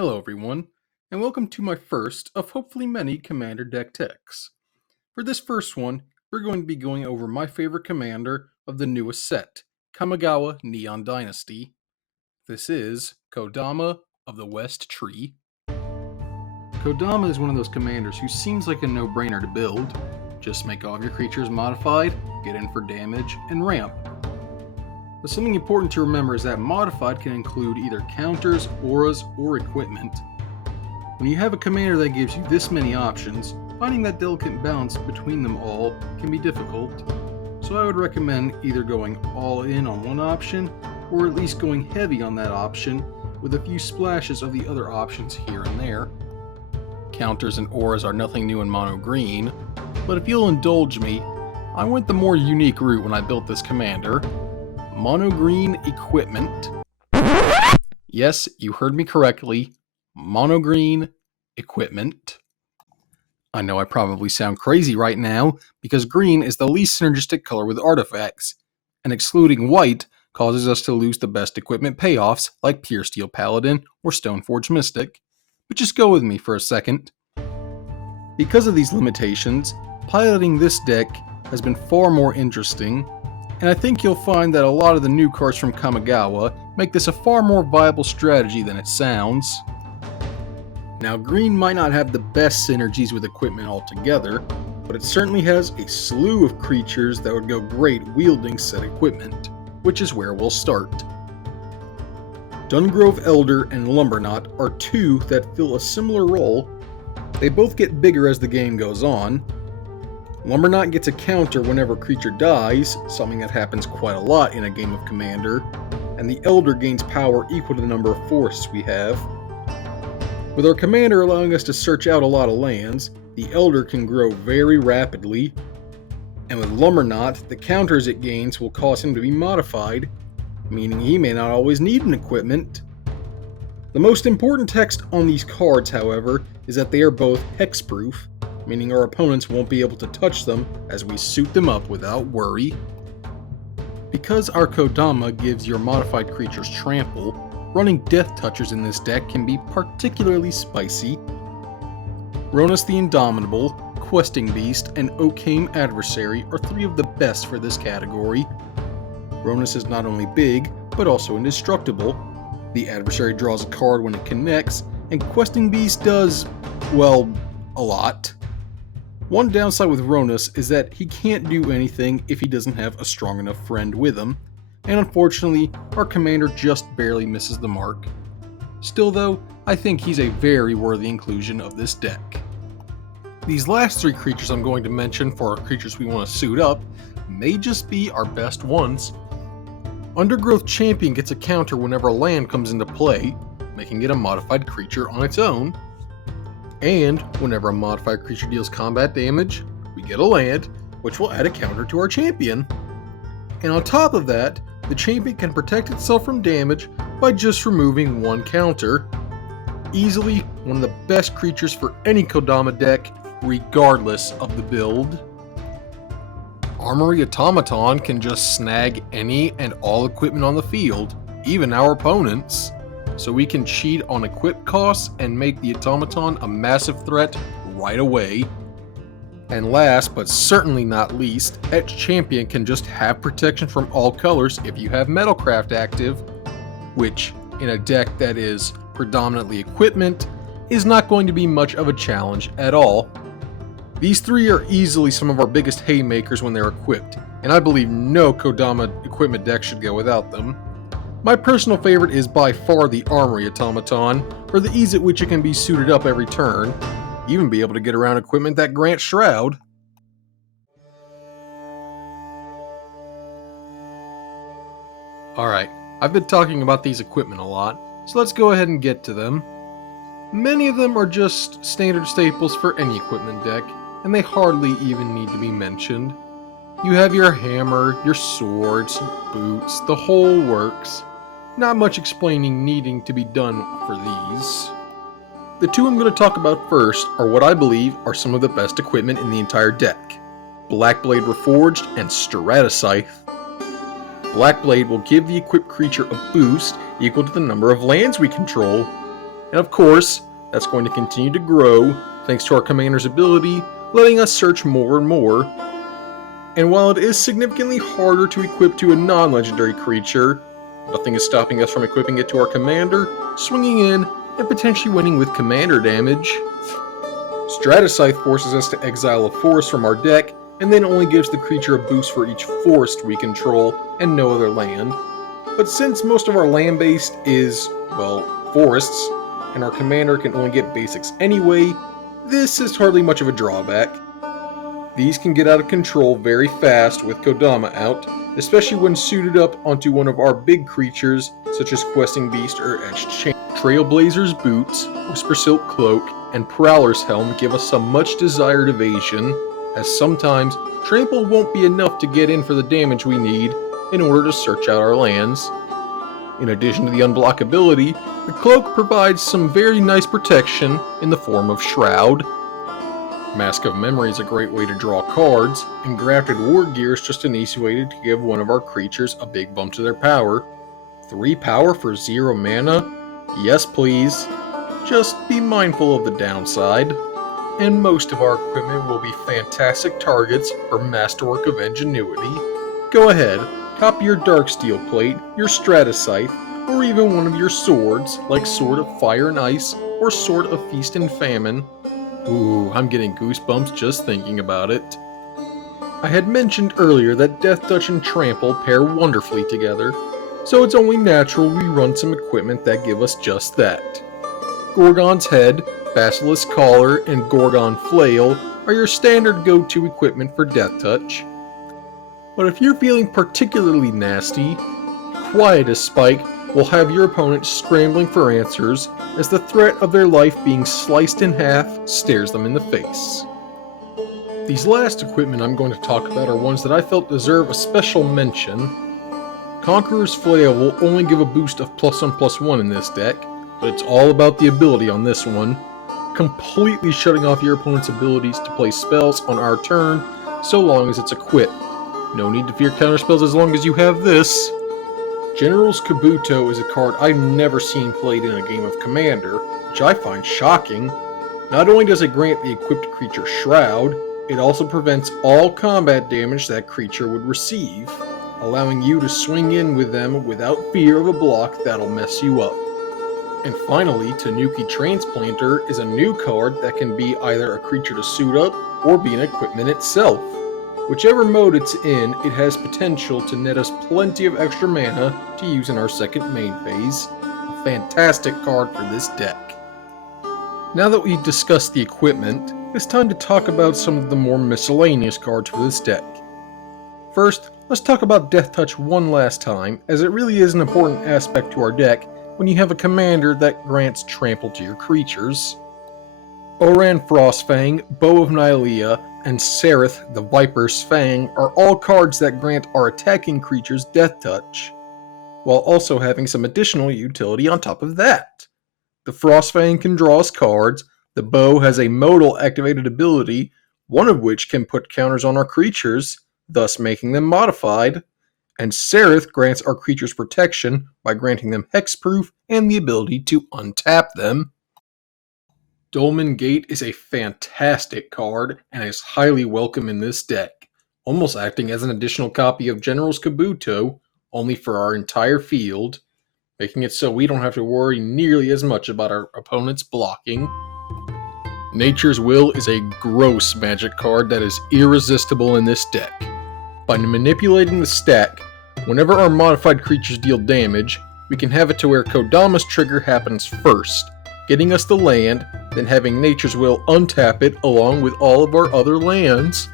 Hello everyone, and welcome to my first of hopefully many Commander deck techs. For this first one, we're going to be going over my favorite commander of the newest set, Kamigawa Neon Dynasty. This is Kodama of the West Tree. Kodama is one of those commanders who seems like a no-brainer to build. Just make all of your creatures modified, get in for damage, and ramp. But something important to remember is that modified can include either counters, auras, or equipment. When you have a commander that gives you this many options, finding that delicate balance between them all can be difficult. So I would recommend either going all in on one option, or at least going heavy on that option with a few splashes of the other options here and there. Counters and auras are nothing new in mono green, but if you'll indulge me, I went the more unique route when I built this commander. Mono green equipment. Yes, you heard me correctly. Mono green equipment. I know I probably sound crazy right now because green is the least synergistic color with artifacts, and excluding white causes us to lose the best equipment payoffs like Pure Steel Paladin or Stoneforge Mystic. But just go with me for a second. Because of these limitations, piloting this deck has been far more interesting, and I think you'll find that a lot of the new cards from Kamigawa make this a far more viable strategy than it sounds. Now, green might not have the best synergies with equipment altogether, but it certainly has a slew of creatures that would go great wielding said equipment, which is where we'll start. Dungrove Elder and Lumberknot are two that fill a similar role. They both get bigger as the game goes on. Lumberknot gets a counter whenever a creature dies, something that happens quite a lot in a game of Commander, and the Elder gains power equal to the number of forests we have. With our Commander allowing us to search out a lot of lands, the Elder can grow very rapidly, and with Lumberknot, the counters it gains will cause him to be modified, meaning he may not always need an equipment. The most important text on these cards, however, is that they are both hexproof, meaning our opponents won't be able to touch them as we suit them up without worry. Because our Kodama gives your modified creatures trample, running Death Touchers in this deck can be particularly spicy. Ronus the Indomitable, Questing Beast, and Oakhame Adversary are three of the best for this category. Ronus is not only big, but also indestructible. The Adversary draws a card when it connects, and Questing Beast does, well, a lot. One downside with Ronus is that he can't do anything if he doesn't have a strong enough friend with him, and unfortunately, our commander just barely misses the mark. Still though, I think he's a very worthy inclusion of this deck. These last three creatures I'm going to mention for our creatures we want to suit up may just be our best ones. Undergrowth Champion gets a counter whenever a land comes into play, making it a modified creature on its own. And whenever a modified creature deals combat damage, we get a land, which will add a counter to our champion. And on top of that, the champion can protect itself from damage by just removing one counter. Easily one of the best creatures for any Kodama deck, regardless of the build. Armory Automaton can just snag any and all equipment on the field, even our opponents. So we can cheat on equip costs and make the automaton a massive threat right away. And last, but certainly not least, Etch Champion can just have protection from all colors if you have Metalcraft active, which, in a deck that is predominantly equipment, is not going to be much of a challenge at all. These three are easily some of our biggest haymakers when they're equipped, and I believe no Kodama equipment deck should go without them. My personal favorite is by far the Armory Automaton, for the ease at which it can be suited up every turn, even be able to get around equipment that grants Shroud. Alright, I've been talking about these equipment a lot, so let's go ahead and get to them. Many of them are just standard staples for any equipment deck, and they hardly even need to be mentioned. You have your hammer, your swords, boots, the whole works. Not much explaining needing to be done for these. The two I'm going to talk about first are what I believe are some of the best equipment in the entire deck. Blackblade Reforged and Stratascythe. Blackblade will give the equipped creature a boost equal to the number of lands we control. And of course, that's going to continue to grow thanks to our commander's ability, letting us search more and more. And while it is significantly harder to equip to a non-legendary creature, nothing is stopping us from equipping it to our commander, swinging in, and potentially winning with commander damage. Stratascythe forces us to exile a forest from our deck, and then only gives the creature a boost for each forest we control, and no other land. But since most of our land-based is, well, forests, and our commander can only get basics anyway, this is hardly much of a drawback. These can get out of control very fast with Kodama out, especially when suited up onto one of our big creatures, such as Questing Beast or Etched Chain. Trailblazer's Boots, Whisper Silk Cloak, and Prowler's Helm give us some much desired evasion, as sometimes Trample won't be enough to get in for the damage we need in order to search out our lands. In addition to the unblockability, the Cloak provides some very nice protection in the form of Shroud. Mask of Memory is a great way to draw cards, and Grafted War Gear is just an easy way to give one of our creatures a big bump to their power. 3 power for 0 mana? Yes please. Just be mindful of the downside. And most of our equipment will be fantastic targets for Masterwork of Ingenuity. Go ahead, copy your Darksteel Plate, your Stratascythe, or even one of your swords, like Sword of Fire and Ice, or Sword of Feast and Famine. Ooh, I'm getting goosebumps just thinking about it. I had mentioned earlier that Death Touch and Trample pair wonderfully together, so it's only natural we run some equipment that give us just that. Gorgon's Head, Basilisk Collar, and Gorgon Flail are your standard go-to equipment for Death Touch. But if you're feeling particularly nasty, Quietus Spike will have your opponent scrambling for answers as the threat of their life being sliced in half stares them in the face. These last equipment I'm going to talk about are ones that I felt deserve a special mention. Conqueror's Flail will only give a boost of +1/+1 in this deck, but it's all about the ability on this one, completely shutting off your opponent's abilities to play spells on our turn so long as it's equipped. No need to fear counterspells as long as you have this. General's Kabuto is a card I've never seen played in a game of Commander, which I find shocking. Not only does it grant the equipped creature Shroud, it also prevents all combat damage that creature would receive, allowing you to swing in with them without fear of a block that'll mess you up. And finally, Tanuki Transplanter is a new card that can be either a creature to suit up or be an equipment itself. Whichever mode it's in, it has potential to net us plenty of extra mana to use in our second main phase. A fantastic card for this deck. Now that we've discussed the equipment, it's time to talk about some of the more miscellaneous cards for this deck. First, let's talk about Death Touch one last time, as it really is an important aspect to our deck when you have a commander that grants trample to your creatures. Oran Frostfang, Bow of Nylea, and Sereth the Viper's Fang are all cards that grant our attacking creatures Death Touch, while also having some additional utility on top of that. The Frostfang can draw us cards, the Bow has a modal activated ability, one of which can put counters on our creatures, thus making them modified, and Sereth grants our creatures protection by granting them hexproof and the ability to untap them. Dolmen Gate is a fantastic card and is highly welcome in this deck, almost acting as an additional copy of General's Kabuto, only for our entire field, making it so we don't have to worry nearly as much about our opponent's blocking. Nature's Will is a gross magic card that is irresistible in this deck. By manipulating the stack, whenever our modified creatures deal damage, we can have it to where Kodama's trigger happens first, getting us the land, then having Nature's Will untap it along with all of our other lands.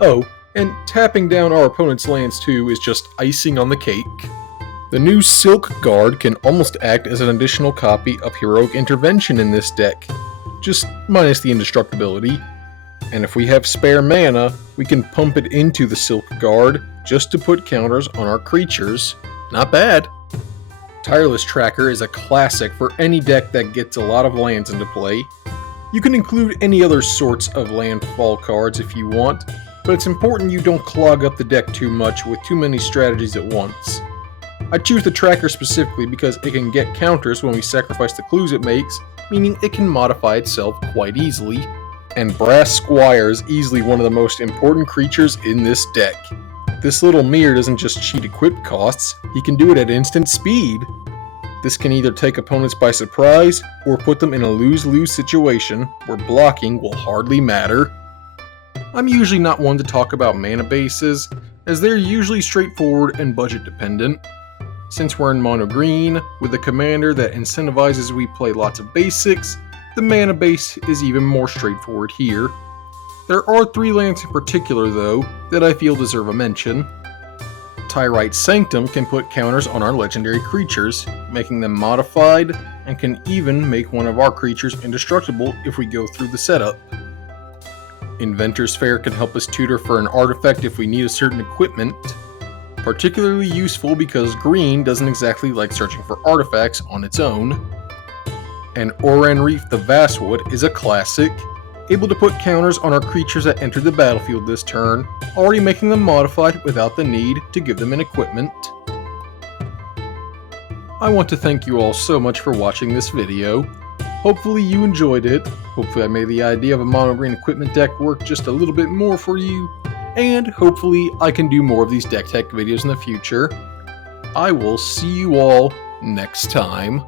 Oh, and tapping down our opponent's lands too is just icing on the cake. The new Silk Guard can almost act as an additional copy of Heroic Intervention in this deck, just minus the indestructibility. And if we have spare mana, we can pump it into the Silk Guard just to put counters on our creatures. Not bad. Tireless Tracker is a classic for any deck that gets a lot of lands into play. You can include any other sorts of landfall cards if you want, but it's important you don't clog up the deck too much with too many strategies at once. I choose the Tracker specifically because it can get counters when we sacrifice the clues it makes, meaning it can modify itself quite easily. And Brass Squire is easily one of the most important creatures in this deck. This little mirror doesn't just cheat equip costs, he can do it at instant speed. This can either take opponents by surprise, or put them in a lose-lose situation where blocking will hardly matter. I'm usually not one to talk about mana bases, as they're usually straightforward and budget dependent. Since we're in mono green, with a commander that incentivizes we play lots of basics, the mana base is even more straightforward here. There are 3 lands in particular though, that I feel deserve a mention. Tyrite Sanctum can put counters on our legendary creatures, making them modified, and can even make one of our creatures indestructible if we go through the setup. Inventor's Fair can help us tutor for an artifact if we need a certain equipment, particularly useful because green doesn't exactly like searching for artifacts on its own. And Oran Reef the Vastwood is a classic, able to put counters on our creatures that enter the battlefield this turn, already making them modified without the need to give them an equipment. I want to thank you all so much for watching this video. Hopefully you enjoyed it, hopefully I made the idea of a mono green equipment deck work just a little bit more for you, and hopefully I can do more of these deck tech videos in the future. I will see you all next time.